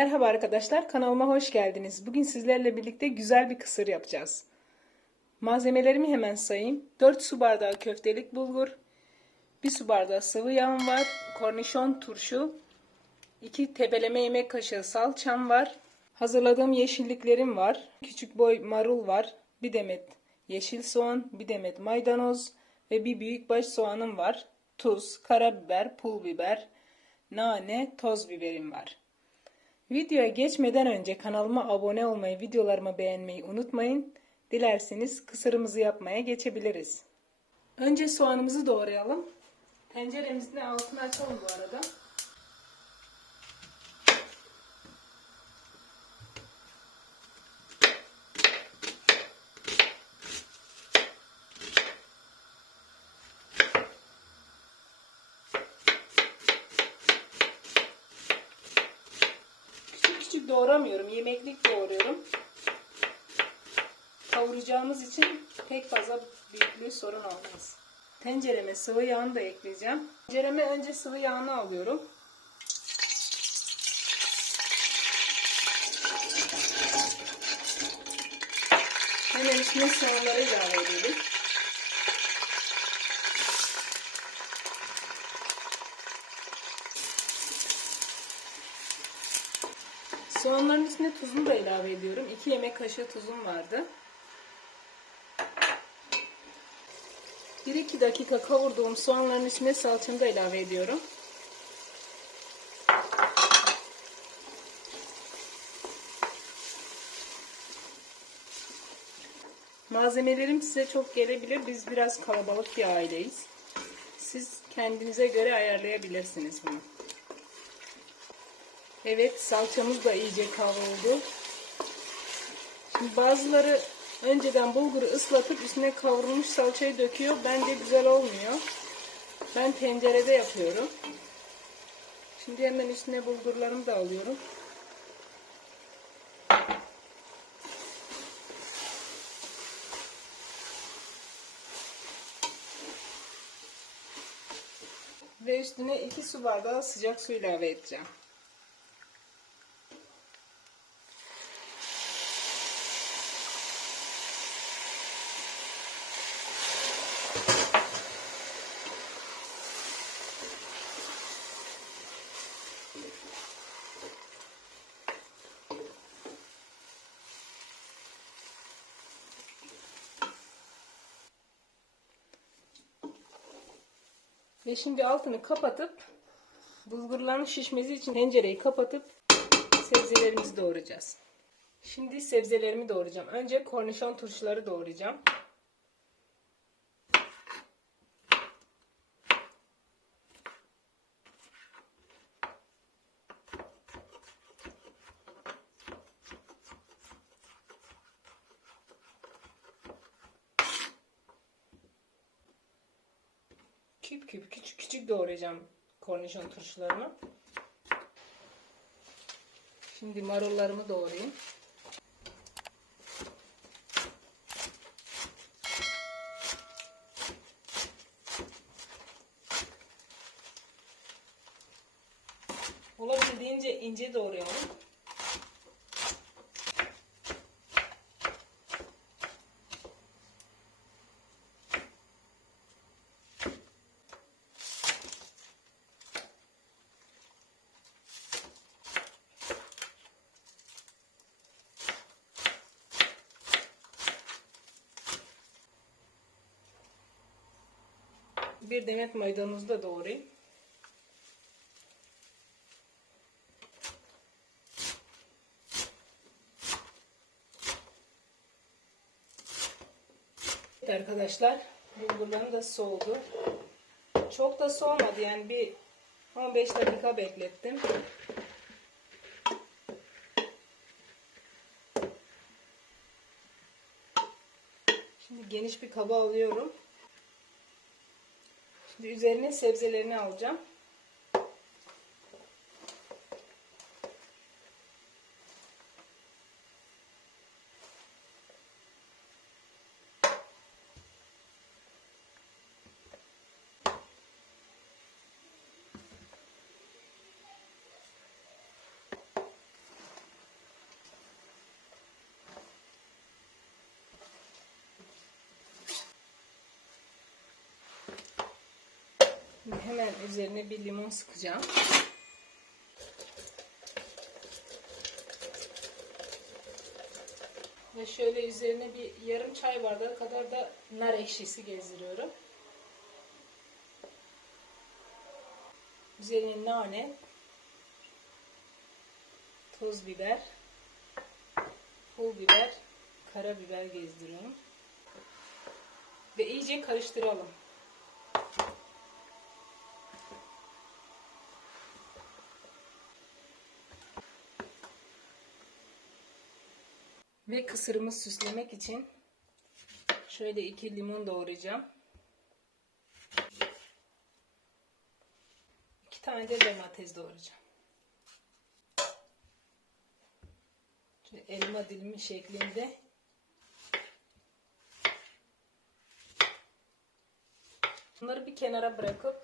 Merhaba arkadaşlar, kanalıma hoş geldiniz. Bugün sizlerle birlikte güzel bir kısır yapacağız. Malzemelerimi hemen sayayım. 4 su bardağı köftelik bulgur, 1 su bardağı sıvı yağım var, kornişon turşu, 2 tepeleme yemek kaşığı salçam var, hazırladığım yeşilliklerim var, küçük boy marul var, bir demet yeşil soğan, bir demet maydanoz ve bir büyükbaş soğanım var, tuz, karabiber, pul biber, nane, toz biberim var. Videoya geçmeden önce kanalıma abone olmayı, videolarımı beğenmeyi unutmayın. Dilerseniz kısırımızı yapmaya geçebiliriz. Önce soğanımızı doğrayalım. Tenceremizin altını açalım bu arada. Küçük küçük doğramıyorum. Yemeklik doğruyorum. Kavuracağımız için pek fazla büyüklüğü sorun olmaz. Tencereme sıvı yağını da ekleyeceğim. Tencereme önce sıvı yağını alıyorum. Hemen üstüne soğanları ilave edelim. Soğanların üstüne tuzunu da ilave ediyorum. 2 yemek kaşığı tuzum vardı. 1-2 dakika kavurduğum soğanların üstüne salçamı da ilave ediyorum. Malzemelerim size çok gelebilir. Biz biraz kalabalık bir aileyiz. Siz kendinize göre ayarlayabilirsiniz bunu. Evet salçamız da iyice kavruldu. Şimdi bazıları önceden bulguru ıslatıp üstüne kavrulmuş salçayı döküyor. Bence güzel olmuyor. Ben tencerede yapıyorum. Şimdi hemen üstüne bulgurlarımı da alıyorum. Ve üstüne 2 su bardağı sıcak su ilave edeceğim. Ve şimdi altını kapatıp bulgurların şişmesi için tencereyi kapatıp sebzelerimizi doğrayacağız. Şimdi sebzelerimi doğrayacağım. Önce kornişon turşuları doğrayacağım. Küp küp küçük küçük doğrayacağım kornişon turşularını. Şimdi marullarımı doğrayayım. Olabildiğince ince doğrayalım. Bir demet maydanozu da doğrayayım. Evet arkadaşlar bulgurlarım da soğudu. Çok da soğumadı yani bir 15 dakika beklettim. Şimdi geniş bir kaba alıyorum. Üzerine sebzelerini alacağım. Hemen üzerine bir limon sıkacağım. Ve şöyle üzerine bir yarım çay bardağı kadar da nar ekşisi gezdiriyorum. Üzerine nane, toz biber, pul biber, karabiber gezdiriyorum. Ve iyice karıştıralım. Ve kısırımı süslemek için şöyle iki limon doğrayacağım. İki tane de domates doğrayacağım. Şöyle elma dilimi şeklinde Bunları bir kenara bırakıp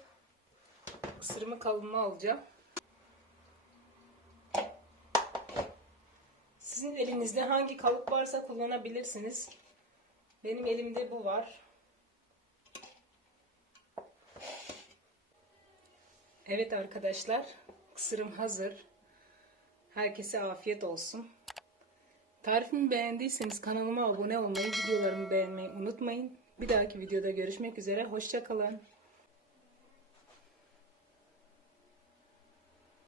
kısırımı kalıbıma alacağım. Sizin elinizde hangi kalıp varsa kullanabilirsiniz. Benim elimde bu var. Evet arkadaşlar, kısırım hazır. Herkese afiyet olsun. Tarifimi beğendiyseniz kanalıma abone olmayı, videolarımı beğenmeyi unutmayın. Bir dahaki videoda görüşmek üzere. Hoşçakalın.